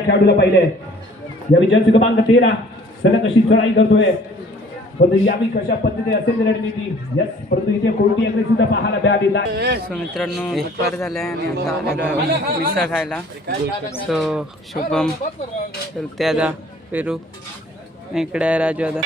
खेळाडूला पाहिले यावेळी जर्सी क्रमांक 13 सलग अशी चढाई करतोय पण यावेळी कशा पद्धतीने असेल रणनीती यस परंतु इथे कोणती अग्रेसिव्हता पाहायला मिळाली नाही. सो मित्रांनो दुपार झाले आणि आता आलेलो आहे मिसळ खायला. सो शुभम त्यादा पेरू इकडे आहे राजू आता.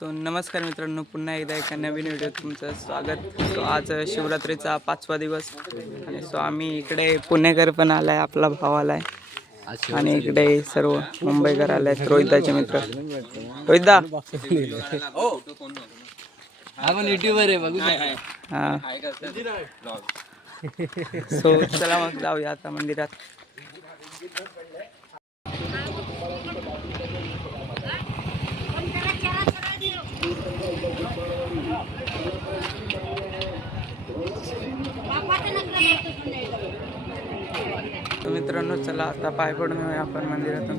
सो नमस्कार मित्रांनो, पुन्हा एकदा एका नवीन व्हिडिओत तुमचं स्वागत. सो आज शिवरात्रीचा 5वा दिवस आणि सो आम्ही इकडे पुणेकर पण आलाय, आपला भाव आलाय आणि इकडे सर्व मुंबईकर आले आहेत, रोहितदाचे मित्र. रोहितदा आपण युट्यूबर आहे बघू. हां सो चला मग जाऊया आता मंदिरात. तर मित्रांनो चला आता पाय पडून येऊया आपण मंदिरातून.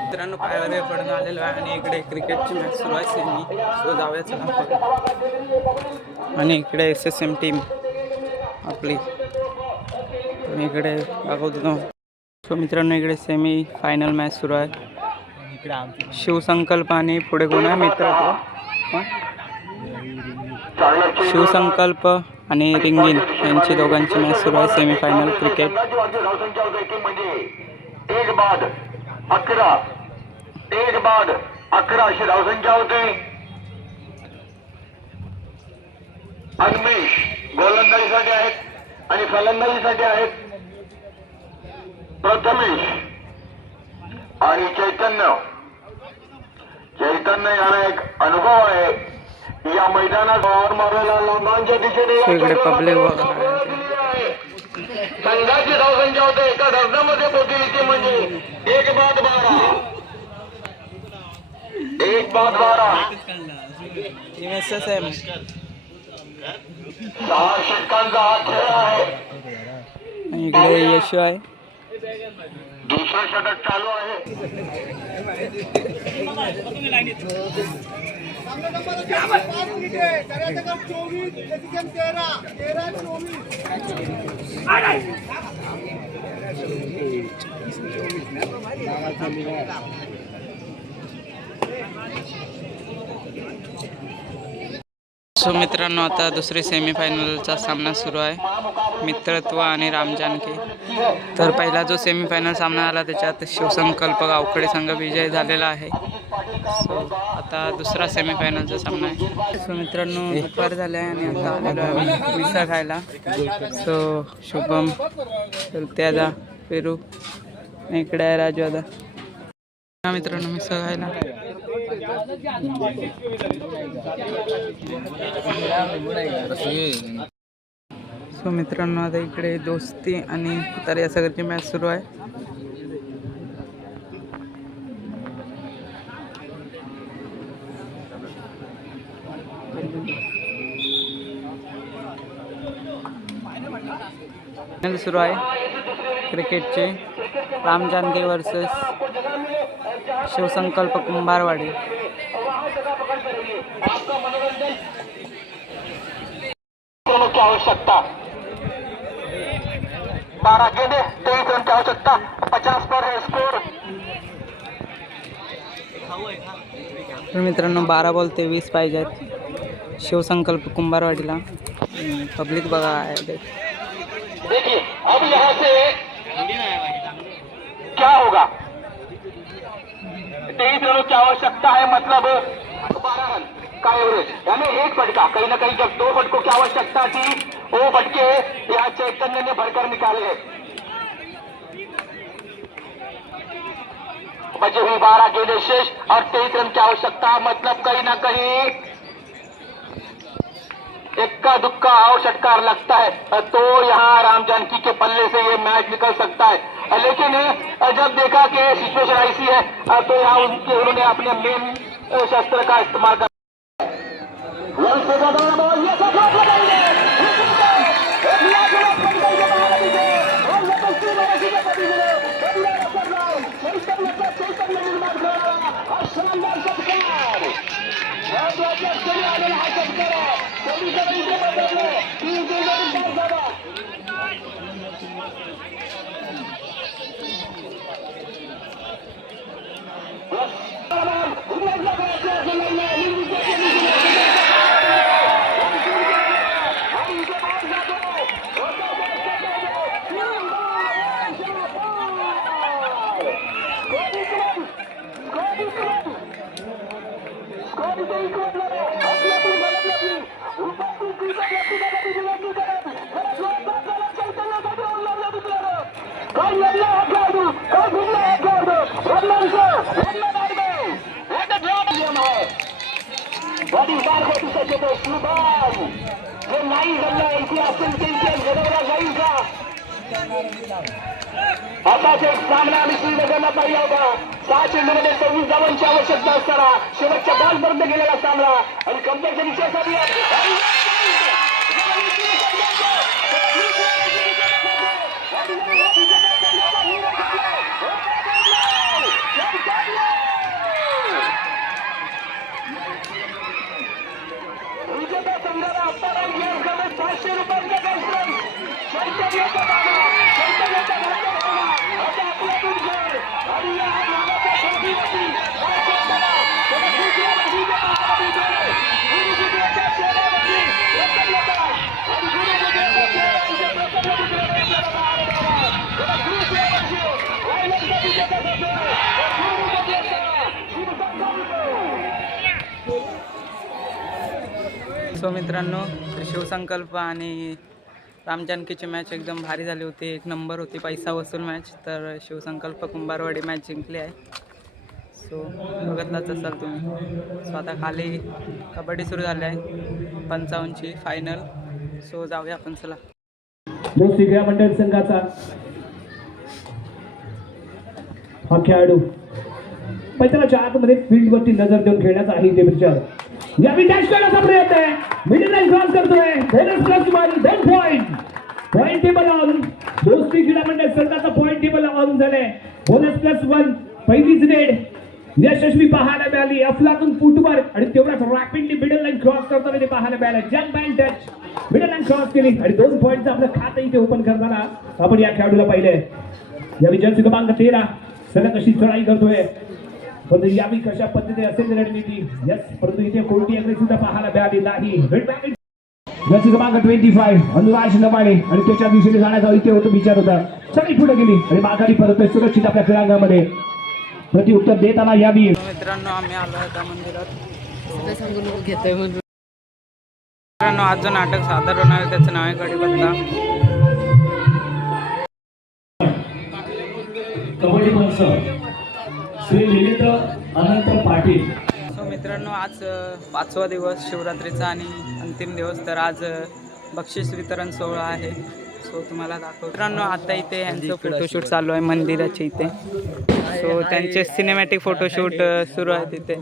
मित्रांनो पायावर पडून आलेलो आहे आणि इकडे क्रिकेटची मॅच सुरू आहे सेमी. सो जाऊया चला. आणि इकडे SSM टीम आपली आणि इकडे दाखवतो. सो मित्रांनो इकडे सेमी फायनल मॅच सुरू आहे. शिवसंकल्प आणि पुढे कोण आहे मित्र शिवसंकल्प आणि रिंगिन यांची दोघांची मॅच सुरू आहे सेमी फायनल क्रिकेट. एक बाद 11 अशी धावसंख्या होते. अनमेश गोलंदाजीसाठी आहेत आणि फलंदाजीसाठी आहेत प्रथमेश आणि चैतन्य याला एक अनुभव आहे या मैदानात बॉल मारायला लांबांच्या दिशेने. संघाची धावसंख्या होते एका धरणामध्ये पोहोचली ती म्हणजे 1 बाद 12. 1 बाद 12 SSM 6 षटकांचा हा खेळ आहे. आणि इकडे यश आहे. दुसरं षटक चालू आहे. सो मित्रांनो आता दुसरी सेमीफायनलचा सामना सुरू आहे, मित्रत्व आणि रामजानकी. तर पहिला जो सेमीफायनल सामना आला त्याच्यात शिवसंकल्प गावकडे संघ विजय झालेला आहे. सो आता दुसरा सेमीफायनलचा सामना आहे. सो मित्रांनो दुपार झाले आहे आणि आता आलेलो आहे मिसळ खायला. सो शुभम त्यादा पेरू इकडे आहे राजू आता. मित्रांनो मिसळ खायला. सो मित्रांनो आता इकडे दोस्ती आणि तर या सगळ्याची मॅच सुरू आहे. सुरू आहे क्रिकेटचे रामजानकी वर्सेस शिवसंकल्प कुंभारवाडी. की आवश्यकता 12 गेंदे 23 रन की आवश्यकता 50 पर है स्कोर. तर मित्रांनो 12 बॉल 23 पाहिजे आहेत शिवसंकल्प कुंभारवाडीला. पब्लिक बघा आहे. देखिए अब यहाँ से क्या होगा. 23 रनों की आवश्यकता है, मतलब 12 रन का एवरेज, यानी 1 फटका. कहीं ना कहीं जब 2 फटकों की आवश्यकता थी वो फटके यहाँ चैतन्य ने भरकर निकाले. बचे हुई 12 गेंदें शेष और 23 रन की आवश्यकता। मतलब कहीं ना कहीं इक्का दुक्का और षटकार लगता है तो यहाँ राम जानकी के पल्ले से ये मैच निकल सकता है। लेकिन जब देखा कि सिचुएशन ऐसी है तो यहाँ उन्होंने अपने मेन शस्त्र का इस्तेमाल कर आताच एक सामना आम्ही श्रीनगरला पाहिला होता. 6 चेंडूमध्ये 26 धावांची आवश्यकता असताना शेवटच्या बॉलपर्यंत गेलेला सामना आणि कमतरच्या विषयासाठी विजेता संघाला अपराध यासमोर 500 रुपयांचा कार्यक्रम शैक्षणिक सो मित्रांनो, शिवसंकल्प आणि रामजानकीची मॅच एकदम भारी झाली होती. एक नंबर होती, पैसा वसूल मॅच. तर शिवसंकल्प कुंभारवाडी मॅच जिंकली आहे. सो बघतलाच असाल तुम्ही. सो आता खाली कबड्डी सुरू झाली आहे, 55ची फायनल. सो जाऊया आपण, चला. दोस्ती क्रीडा मंडळ संघाचा हा खेळाडू पैशाच्या आतमध्ये फील्डवरती नजर देऊन खेळण्याचा आहे ते विचार. यावी डॅश करण्याचा प्रयत्न आहे, मिडल लाईन क्रॉस करतोय. बोनस प्लस मारी 2 point table on. Dosti Krida Mandal संघाचा पॉइंट टेबल ऑन झालंय. बोनस प्लस 1, पहिलीच रेड यशस्वी पाहायला मिळाली. अफलातून फुटवर्क आणि तेवढाच रॅपिडली मिडल लाईन क्रॉस करताना ते पाहायला मिळालं. Jump band touch middle line cross केली आणि 2 पॉइंटचं आपलं खातं इथे ओपन करताना आपण या खेळाडूला पाहिलंय. यावी जर्सी क्रमांक 13 सलग अशी चढाई करतोय. परंतु यावी कशा पद्धतीने असेल रणनीती. यस, परंतु इथे कोणती अग्रेसिव्हता पाहायला मिळाली नाही. जर्सी क्रमांक 25 अनुराज नवाडे आणि त्याच्या दिशेने जाण्याचा इथे होतो विचार होता. सगळी पुढे गेली आणि माघारी परत सुरक्षित आपल्या क्रीडांगणामध्ये प्रत्युत्तर देताना यावी. मित्रांनो, आम्ही आलो आता मंदिरात. मित्रांनो, आज जो नाटक सादर होणार आहे त्याचं नाव आहे कढीपत्ता. कबड्डी पंच श्री ललित अनंत पाटील. सो मित्रांनो, आज 5वा दिवस शिवरात्रीचा आणि अंतिम दिवस. तर आज बक्षीस वितरण सोहळा आहे. सो तुम्हाला दाखवतो. मित्रांनो, आता इथे यांचं फोटोशूट चालू आहे मंदिराच्या इथे. सो त्यांचे सिनेमॅटिक फोटोशूट सुरू आहे तिथे.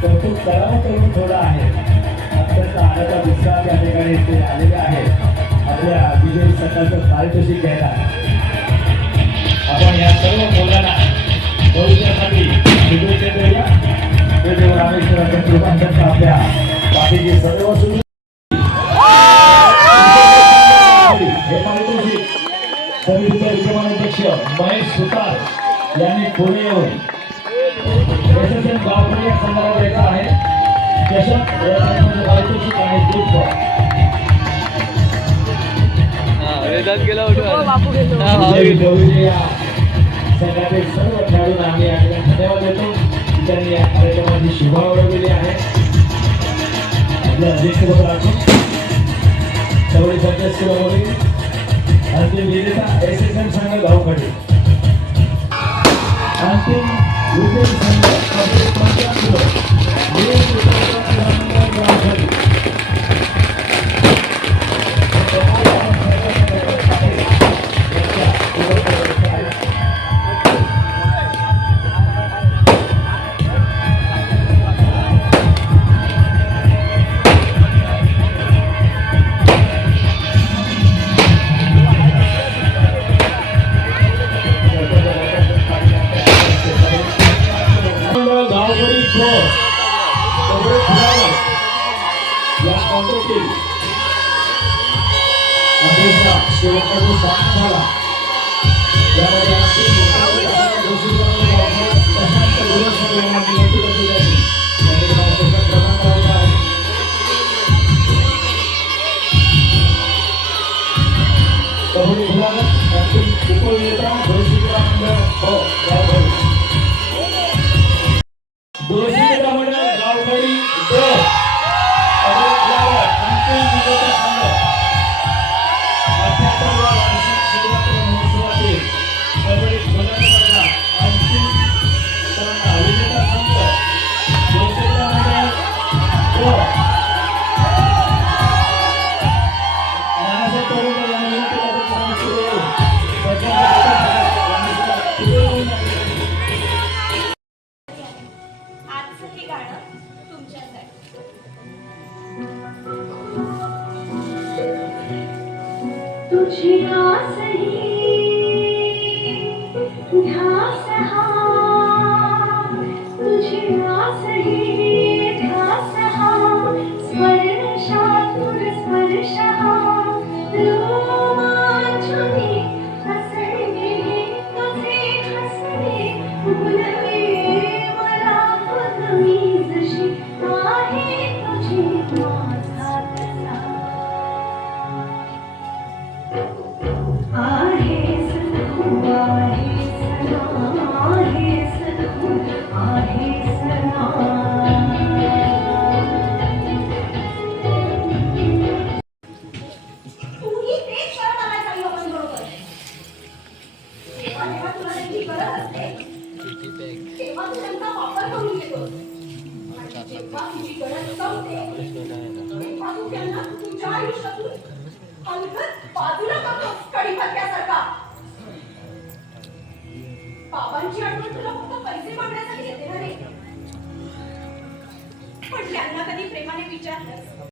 कौतुक करावं करून थोडं आहे. अत्यंत आनंदाचा उत्साह त्या ठिकाणी ते आलेले आहे आपल्या विजयी सकाळचं पारितोषिक घ्यायला. आपण या सर्व मुलांना भविष्यासाठी शुभेच्छा देऊया. ते देव रामेश्वराच्या कृपांचा आपल्या पाठीची सर्व सुरू. हे पारितोषिक समितीचे विद्यमानाध्यक्ष महेश सुतार यांनी पुणे येऊन गावकरी या संदर्भात द्यायचा आहे. पारितोषिक आहे. वेदांत गेला उठून. विजय या संघातील सर्व खेळाडूंना आम्ही आपल्या धन्यवाद देतो त्यांनी या कार्यक्रमाची शोभा वाढवलेली आहे. आपल्या अध्यक्षपद राखून सर्व सदस्यांमध्ये अंतिम विजेता SSM संघ गावकडे अंतिम विजय संघ गावकरी या कॉन्ट्रॅक्टची अपेक्षा शेवटचा सामना झाला. यामध्ये कबड्डी विभागात उपविजेता गावकरी अंतिम विजेता संघ 78व्या वार्षिक शिवरात्र महोत्सवातील कबड्डी स्पर्धेचा अंतिम सामना विजेता संघ नानासाहेब तोडकर यांनी आजचं हे गाणं तुमच्यासाठी. तुझी आस ही ध्यास हा, तुझी आस ही ध्यास हा, स्पर्शातून स्पर्श हा, रोमांचने हसणे तुझे हसणे फुलवे मला पदवी जशी आहे तुझी माझा तसा. आहेस तू आहेस ना, आहेस तू आहेस ना. तुम्ही तेच करत आलाय काही लोकांबरोबर. जेव्हा जेव्हा तुला त्यांची गरज असते तेव्हा तू त्यांचा वापर करून घेतो. आणि जेव्हा तुझी गरज संपते तेव्हा तू त्यांना तुझ्या आयुष्यातून अलगद बाजूला करतोस कढीपत्त्यासारखा. बाबांची आठवण तुला फक्त पैसे मागण्यासाठी येते ना रे, पण त्यांना कधी प्रेमाने विचारलंस